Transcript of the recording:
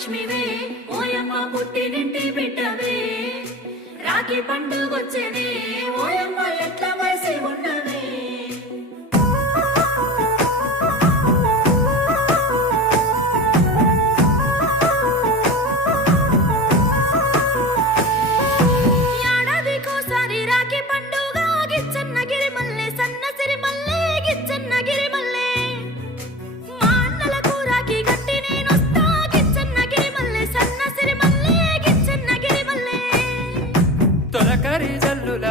లక్ష్మివే ఓయమ్మ పుట్టినింటి బిడ్డవే రాఖీ పండుగొచ్చనే ఓయమ్మ ఎట్ల వసి ఉన్నవే ఏడాదికోసారి రాఖీ పండుగ గిచ్చన్నగిరి మల్లె సన్నసిరి మల్లె గిచ్చన్నగిరి మల్లె మా అన్నలకు రాఖీ గట్టి నేనొస్తా గిచ్చన్నగిరి మల్లె సన్నసిరి మల్లె గిచ్చన్నగిరి మల్లె తొలకరి జల్లుల